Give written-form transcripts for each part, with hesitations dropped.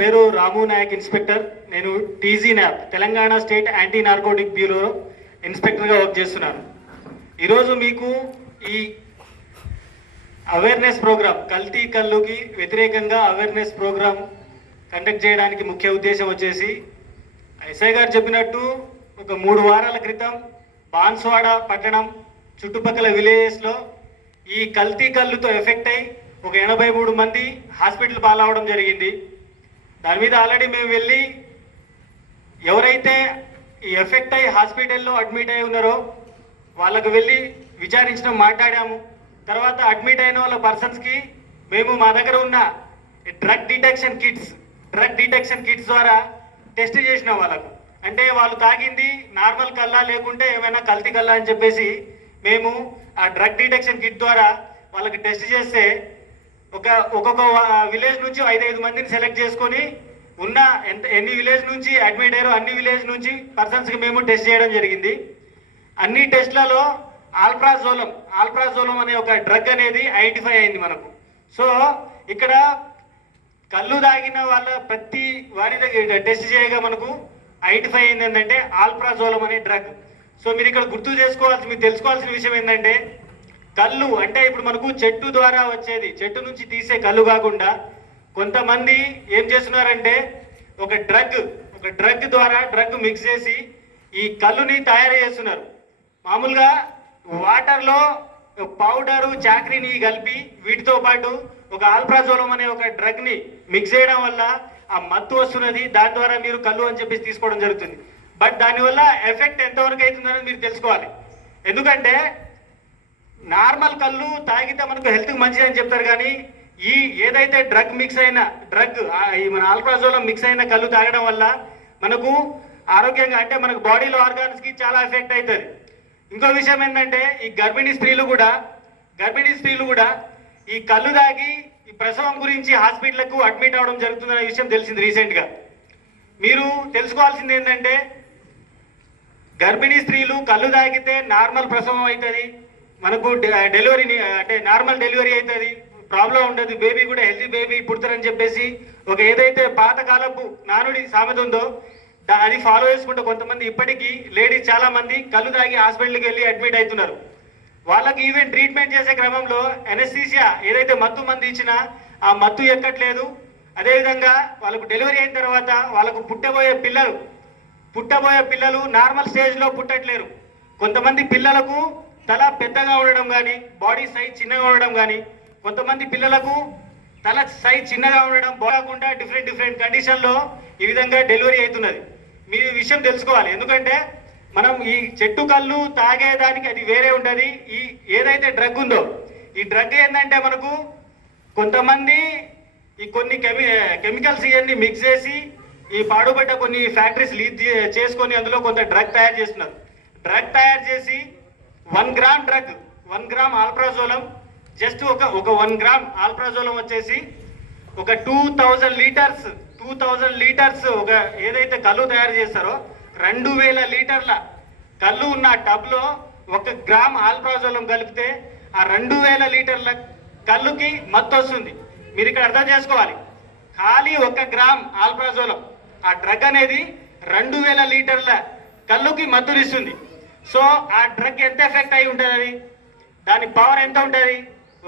పేరు రాము నాయక్ ఇన్స్పెక్టర్. నేను టీజీ న్యాప్ Telangana state anti narcotic bureau ఇన్స్పెక్టర్గా వర్క్ చేస్తున్నాను. ఈరోజు మీకు ఈ అవేర్నెస్ ప్రోగ్రామ్, కల్తీ కల్లుకి వ్యతిరేకంగా అవేర్నెస్ ప్రోగ్రామ్ కండక్ట్ చేయడానికి ముఖ్య ఉద్దేశం వచ్చేసి, ఎస్ఐ గారు చెప్పినట్టు ఒక 3 వారాల క్రితం బాన్స్వాడ పట్టణం చుట్టుపక్కల విలేజెస్లో ఈ కల్తీ కల్లుతో ఎఫెక్ట్ అయి ఒక 83 మంది హాస్పిటల్ పాలవడం జరిగింది. దాని మీద ఆల్రెడీ మేము వెళ్ళి ఎవరైతే ఈ ఎఫెక్ట్ అయ్యి హాస్పిటల్లో అడ్మిట్ అయి ఉన్నారో వాళ్ళకు వెళ్ళి విచారించడం, మాట్లాడాము. తర్వాత అడ్మిట్ అయిన వాళ్ళ పర్సన్స్కి మేము మా దగ్గర ఉన్న డ్రగ్ డిటెక్షన్ కిట్స్ ద్వారా టెస్ట్ చేసినాం వాళ్ళకు. అంటే వాళ్ళు తాగింది నార్మల్ కల్లా లేకుంటే ఏమైనా కల్తీ కల్లా అని చెప్పేసి మేము ఆ డ్రగ్ డిటెక్షన్ కిట్ ద్వారా వాళ్ళకి టెస్ట్ చేస్తే ఒక్కొక్క విలేజ్ నుంచి 5 మందిని సెలెక్ట్ చేసుకొని ఉన్న ఎన్ని విలేజ్ నుంచి అడ్మిట్ అయ్యారో అన్ని విలేజ్ నుంచి పర్సన్స్కి మేము టెస్ట్ చేయడం జరిగింది. అన్ని టెస్ట్లలో ఆల్ప్రాజోలం అనే ఒక డ్రగ్ అనేది ఐడెంటిఫై అయింది మనకు. సో ఇక్కడ కళ్ళు తాగిన వాళ్ళ ప్రతి వారి దగ్గర టెస్ట్ చేయగా మనకు ఐడెంటిఫై అయింది ఏంటంటే ఆల్ప్రాజోలం అనే డ్రగ్. సో మీరు ఇక్కడ మీరు తెలుసుకోవాల్సిన విషయం ఏంటంటే, కళ్ళు అంటే ఇప్పుడు మనకు చెట్టు ద్వారా వచ్చేది, చెట్టు నుంచి తీసే కళ్ళు కాకుండా కొంతమంది ఏం చేస్తున్నారంటే ఒక డ్రగ్ ద్వారా డ్రగ్ మిక్స్ చేసి ఈ కళ్ళుని తయారు చేస్తున్నారు. మామూలుగా వాటర్లో పౌడరు, చాక్రీని కలిపి వీటితో పాటు ఒక ఆల్ప్రాజోలం అనే ఒక డ్రగ్ని మిక్స్ చేయడం వల్ల ఆ మత్తు వస్తున్నది. దాని ద్వారా మీరు కళ్ళు అని చెప్పేసి తీసుకోవడం జరుగుతుంది. బట్ దానివల్ల ఎఫెక్ట్ ఎంతవరకు అవుతుందనేది మీరు తెలుసుకోవాలి. ఎందుకంటే నార్మల్ కళ్ళు తాగితే మనకు హెల్త్కి మంచిది అని చెప్తారు, కానీ ఈ ఏదైతే మన ఆల్ప్రాజోలం మిక్స్ అయిన కళ్ళు తాగడం వల్ల మనకు ఆరోగ్యంగా, అంటే మనకు బాడీలో ఆర్గాన్స్కి చాలా ఎఫెక్ట్ అవుతుంది. ఇంకో విషయం ఏంటంటే, ఈ గర్భిణీ స్త్రీలు కూడా ఈ కళ్ళు తాగి ఈ ప్రసవం గురించి హాస్పిటల్కు అడ్మిట్ అవ్వడం జరుగుతుందనే విషయం తెలిసింది రీసెంట్గా. మీరు తెలుసుకోవాల్సింది ఏంటంటే, గర్భిణీ స్త్రీలు కళ్ళు తాగితే నార్మల్ ప్రసవం అవుతుంది, మనకు డెలివరీని అంటే నార్మల్ డెలివరీ అవుతుంది, ప్రాబ్లం ఉండదు, బేబీ కూడా హెల్తీ బేబీ పుడతారని చెప్పేసి ఒక ఏదైతే పాతకాలపు నానుడి సామెత ఉందో అది ఫాలో చేసుకుంటే కొంతమంది ఇప్పటికీ లేడీస్ చాలా మంది కళ్ళు తాగి హాస్పిటల్కి వెళ్ళి అడ్మిట్ అవుతున్నారు. వాళ్ళకి ఈవెన్ ట్రీట్మెంట్ చేసే క్రమంలో ఎనస్థీసియా ఏదైతే మత్తు మంది ఇచ్చినా ఆ మత్తు ఎక్కట్లేదు. అదేవిధంగా వాళ్ళకు డెలివరీ అయిన తర్వాత వాళ్ళకు పుట్టబోయే పిల్లలు నార్మల్ స్టేజ్లో పుట్టట్లేరు. కొంతమంది పిల్లలకు తల పెద్దగా ఉండడం కానీ, బాడీ సైజ్ చిన్నగా ఉండడం కానీ, కొంతమంది పిల్లలకు తల సైజ్ చిన్నగా ఉండడం బాగుండా డిఫరెంట్ కండిషన్లో ఈ విధంగా డెలివరీ అవుతున్నది. మీరు ఈ విషయం తెలుసుకోవాలి. ఎందుకంటే మనం ఈ చెట్టు కళ్ళు తాగేదానికి అది వేరే ఉంటుంది. ఈ ఏదైతే డ్రగ్ ఉందో ఈ డ్రగ్ ఏంటంటే మనకు కొంతమంది ఈ కొన్ని కెమికల్స్ ఇవన్నీ మిక్స్ చేసి ఈ పాడుబడ్డ కొన్ని ఫ్యాక్టరీస్ లీజ్ చేసుకొని అందులో కొంత డ్రగ్ తయారు చేస్తున్నారు. డ్రగ్ తయారు చేసి 1 గ్రామ్ ఆల్ప్రాజోలం, జస్ట్ ఒక 1 గ్రామ్ ఆల్ప్రాజోలం వచ్చేసి ఒక 2000 లీటర్స్ ఒక ఏదైతే కళ్ళు తయారు చేస్తారో 2000 లీటర్ల కళ్ళు ఉన్న టబ్లో 1 గ్రామ్ ఆల్ప్రాజోలం కలిపితే ఆ 2000 లీటర్ల కళ్ళుకి మత్తు వస్తుంది. మీరు ఇక్కడ అర్థం చేసుకోవాలి, ఖాళీ 1 గ్రామ్ ఆల్ప్రాజోలం ఆ డ్రగ్ అనేది 2000 లీటర్ల కళ్ళుకి మత్తునిస్తుంది. సో ఆ డ్రగ్ ఎంత ఎఫెక్ట్ అయి ఉంటుంది, దాని పవర్ ఎంత ఉంటుంది?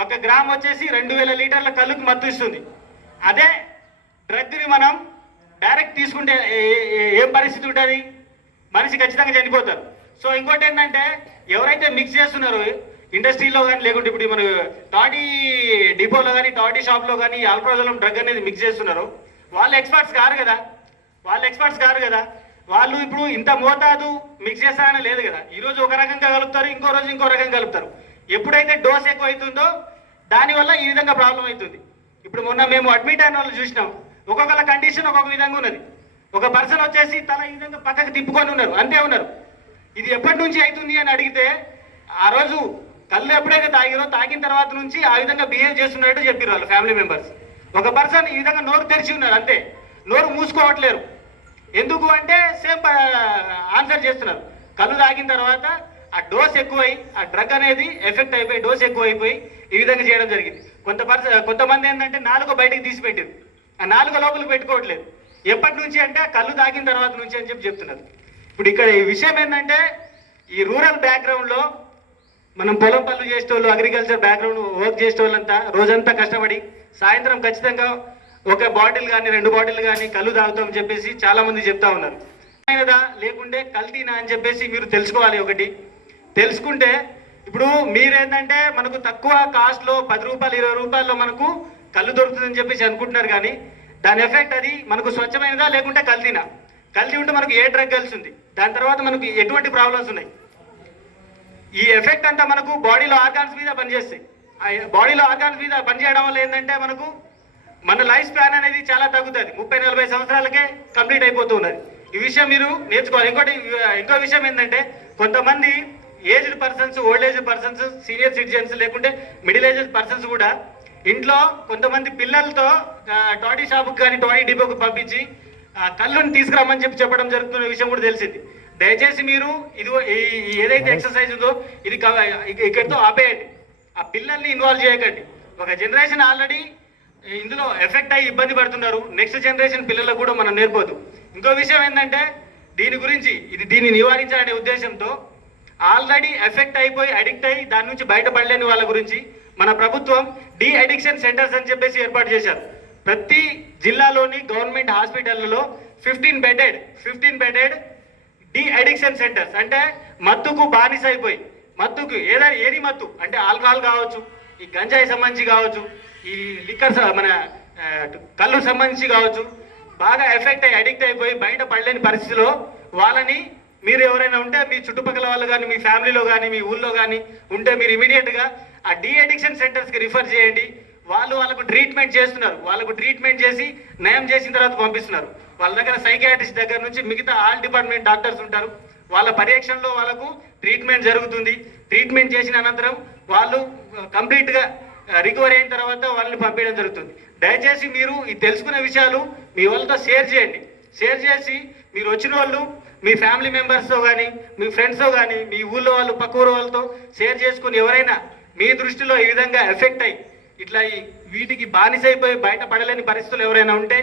1 గ్రామ్ వచ్చేసి 2000 లీటర్ల కళ్ళుకి మత్తు ఇస్తుంది. అదే డ్రగ్ని మనం డైరెక్ట్ తీసుకుంటే ఏం పరిస్థితి ఉంటుంది? మనిషి ఖచ్చితంగా చనిపోతారు. సో ఇంకోటి ఏంటంటే, ఎవరైతే మిక్స్ చేస్తున్నారో ఇండస్ట్రీలో కానీ, లేకుంటే ఇప్పుడు మన టాడీ డిపోలో కానీ, టాడీ షాప్లో కానీ ఈ ఆల్ప్రాజోలం డ్రగ్ అనేది మిక్స్ చేస్తున్నారో వాళ్ళు ఎక్స్పర్ట్స్ కారు కదా. వాళ్ళు ఇప్పుడు ఇంత మోతాదు మిక్స్ చేస్తారని లేదు కదా. ఈరోజు ఒక రకంగా కలుపుతారు, ఇంకో రోజు ఇంకో రకంగా కలుపుతారు. ఎప్పుడైతే డోస్ ఎక్కువ అవుతుందో దానివల్ల ఈ విధంగా ప్రాబ్లం అవుతుంది. ఇప్పుడు మొన్న మేము అడ్మిట్ అయిన వాళ్ళు చూసినాం, ఒక్కొక్కళ్ళ కండిషన్ ఒక్కొక్క విధంగా ఉన్నది. ఒక పర్సన్ వచ్చేసి తల ఈ విధంగా పక్కకు తిప్పుకొని ఉన్నారు. ఇది ఎప్పటి నుంచి అవుతుంది అని అడిగితే, ఆ రోజు కళ్ళు ఎప్పుడైతే తాగిన తర్వాత నుంచి ఆ విధంగా బిహేవ్ చేస్తున్నట్టు చెప్పారు వాళ్ళు ఫ్యామిలీ మెంబర్స్. ఒక పర్సన్ ఈ విధంగా నోరు తెరిచి ఉన్నారు, అంతే, నోరు మూసుకోవట్లేరు. ఎందుకు అంటే సేమ్ ఆన్సర్ చేస్తున్నారు. కళ్ళు తాగిన తర్వాత ఆ డోస్ ఎక్కువై ఆ డ్రగ్ అనేది ఎఫెక్ట్ అయిపోయి డోస్ ఎక్కువ అయిపోయి ఈ విధంగా చేయడం జరిగింది. కొంతమంది ఏంటంటే నాలుగు బయటకు తీసి పెట్టారు. ఆ 4 లోపలికి పెట్టుకోవట్లేదు. ఎప్పటి నుంచి అంటే కళ్ళు తాగిన తర్వాత నుంచి అని చెప్పి చెప్తున్నారు. ఇప్పుడు ఇక్కడ ఈ విషయం ఏంటంటే ఈ రూరల్ బ్యాక్గ్రౌండ్లో మనం పొలం పనులు చేసేటోళ్ళు, అగ్రికల్చర్ బ్యాక్గ్రౌండ్ వర్క్ చేసేటోళ్ళంతా రోజంతా కష్టపడి సాయంత్రం ఖచ్చితంగా ఒక బాటిల్ కానీ 2 బాటిల్ కానీ కళ్ళు తాగుతామని చెప్పేసి చాలా మంది చెప్తా ఉన్నారు. అయినదా లేకుంటే కల్తీనా అని చెప్పేసి మీరు తెలుసుకోవాలి. ఒకటి తెలుసుకుంటే ఇప్పుడు మీరేంటంటే మనకు తక్కువ కాస్ట్లో 10 రూపాయలు 20 రూపాయల్లో మనకు కళ్ళు దొరుకుతుందని చెప్పేసి అనుకుంటున్నారు. కానీ దాని ఎఫెక్ట్ అది మనకు స్వచ్ఛమైనదా లేకుంటే కల్తీనా? కల్తీ ఉంటే మనకు ఏ డ్రగ్ కలిసింది, దాని తర్వాత మనకు ఎటువంటి ప్రాబ్లమ్స్ ఉన్నాయి, ఈ ఎఫెక్ట్ అంతా మనకు బాడీలో ఆర్గాన్స్ మీద పనిచేస్తాయి. ఆ బాడీలో ఆర్గాన్స్ మీద పనిచేయడం వల్ల ఏంటంటే మనకు మన లైఫ్ స్పాన్ అనేది చాలా తగ్గుతుంది. 30-40 సంవత్సరాలకే కంప్లీట్ అయిపోతున్నది. ఈ విషయం మీరు నేర్చుకోవాలి. ఇంకో విషయం ఏంటంటే కొంతమంది aged persons, old age persons, senior citizens లేకుంటే మిడిల్ ఏజ్ పర్సన్స్ కూడా ఇంట్లో కొంతమంది పిల్లలతో టాడీ షాపుకి కానీ టాడీ డిపోకి పంపించి కళ్ళుని తీసుకురామని చెప్పడం జరుగుతున్న విషయం కూడా తెలిసింది. దయచేసి మీరు ఇది ఏదైతే ఎక్సర్సైజ్ ఉందో ఇది ఇక్కడితో ఆపేయండి. ఆ పిల్లల్ని ఇన్వాల్వ్ చేయకండి. ఒక జనరేషన్ ఆల్రెడీ ఇందులో ఎఫెక్ట్ అయ్యి ఇబ్బంది పడుతున్నారు. నెక్స్ట్ జనరేషన్ పిల్లలకు కూడా మనం నేర్పోదు. ఇంకో విషయం ఏంటంటే దీని గురించి దీన్ని నివారించాలనే ఉద్దేశంతో ఆల్రెడీ ఎఫెక్ట్ అయిపోయి అడిక్ట్ అయ్యి దాని నుంచి బయటపడలేని వాళ్ళ గురించి మన ప్రభుత్వం డి అడిక్షన్ సెంటర్స్ అని చెప్పేసి ఏర్పాటు చేశారు. ప్రతి జిల్లాలోని గవర్నమెంట్ హాస్పిటళ్లలో 15 బెడెడ్ డి అడిక్షన్ సెంటర్స్, అంటే మత్తుకు బానిస అయిపోయి మత్తుకు ఏది మత్తు అంటే ఆల్కహాల్ కావచ్చు, ఈ గంజాయి సంబంధించి కావచ్చు, ఈ లిక్కర్ మన కళ్ళు సంబంధించి కావచ్చు, బాగా ఎఫెక్ట్ అయ్యి అడిక్ట్ అయిపోయి బయట పడలేని పరిస్థితిలో వాళ్ళని మీరు ఎవరైనా ఉంటే మీ చుట్టుపక్కల వాళ్ళు కానీ మీ ఫ్యామిలీలో కానీ మీ ఊళ్ళో కానీ ఉంటే మీరు ఇమీడియట్గా ఆ డి అడిక్షన్ సెంటర్స్కి రిఫర్ చేయండి. వాళ్ళకు ట్రీట్మెంట్ చేస్తున్నారు. వాళ్ళకు ట్రీట్మెంట్ చేసి నయం చేసిన తర్వాత పంపిస్తున్నారు. వాళ్ళ దగ్గర సైకియాట్రిస్ట్ దగ్గర నుంచి మిగతా ఆల్ డిపార్ట్మెంట్ డాక్టర్స్ ఉంటారు. వాళ్ళ పర్యవేక్షణలో వాళ్ళకు ట్రీట్మెంట్ జరుగుతుంది. ట్రీట్మెంట్ చేసిన అనంతరం వాళ్ళు కంప్లీట్గా రికవరీ అయిన తర్వాత వాళ్ళని పంపించడం జరుగుతుంది. దయచేసి మీరు ఈ తెలుసుకునే విషయాలు మీ వాళ్ళతో షేర్ చేయండి. షేర్ చేసి మీరు వచ్చిన వాళ్ళు మీ ఫ్యామిలీ మెంబర్స్తో కానీ మీ ఫ్రెండ్స్తో కానీ మీ ఊళ్ళో వాళ్ళు పక్క ఊరు వాళ్ళతో షేర్ చేసుకుని ఎవరైనా మీ దృష్టిలో ఈ విధంగా ఎఫెక్ట్ అయ్యి ఇట్లా వీటికి బానిస అయిపోయి బయట పడలేని పరిస్థితులు ఎవరైనా ఉంటే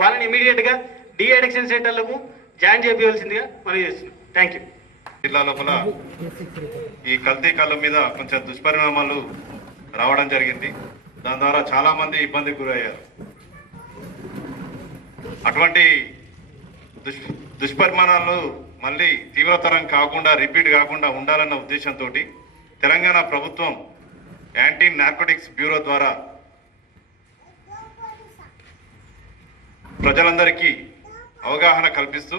వాళ్ళని ఇమీడియట్గా డి అడిక్షన్ సెంటర్లకు జాయిన్ చేయవలసిందిగా మనం చేస్తున్నాం. Thank you. జిల్లా లోపల ఈ కల్తీ కళ్ళ మీద కొంచెం దుష్పరిణామాలు రావడం జరిగింది. దాని ద్వారా చాలా మంది ఇబ్బందికి గురయ్యారు. అటువంటి దుష్పరిమాణాలు మళ్ళీ తీవ్రతరం కాకుండా రిపీట్ కాకుండా ఉండాలన్న ఉద్దేశంతో తెలంగాణ ప్రభుత్వం యాంటీ నార్కోటిక్స్ బ్యూరో ద్వారా ప్రజలందరికీ అవగాహన కల్పిస్తూ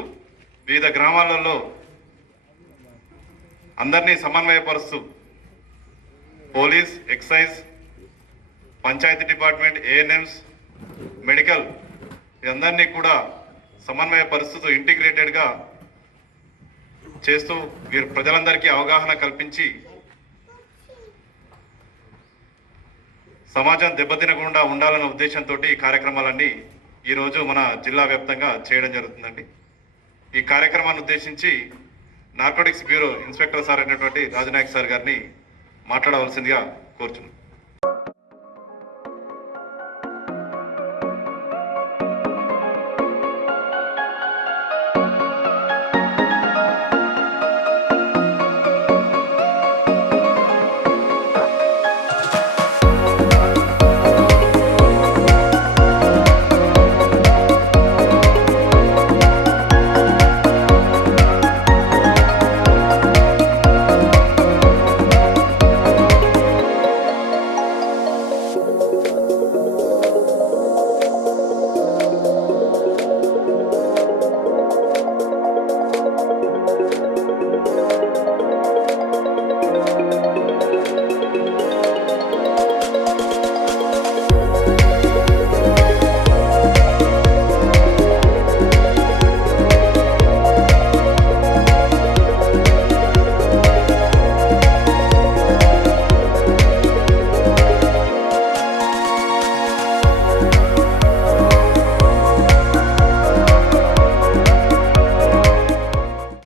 వివిధ గ్రామాలలో అందరినీ సమన్వయపరుస్తూ police, excise, panchayat department, ANMs, medical అందరినీ కూడా సమన్వయపరుస్తూ ఇంటిగ్రేటెడ్గా చేస్తూ వీరు ప్రజలందరికీ అవగాహన కల్పించి సమాజం దెబ్బతినకుండా ఉండాలన్న ఉద్దేశంతో ఈ కార్యక్రమాలన్నీ ఈరోజు మన జిల్లా వ్యాప్తంగా చేయడం జరుగుతుందండి. ఈ కార్యక్రమాన్ని ఉద్దేశించి నార్కోటిక్స్ బ్యూరో ఇన్స్పెక్టర్ సార్ అయినటువంటి రాజనాయక్ సార్ గారిని మాట్లాడవలసిందిగా కోరుచున్నాను.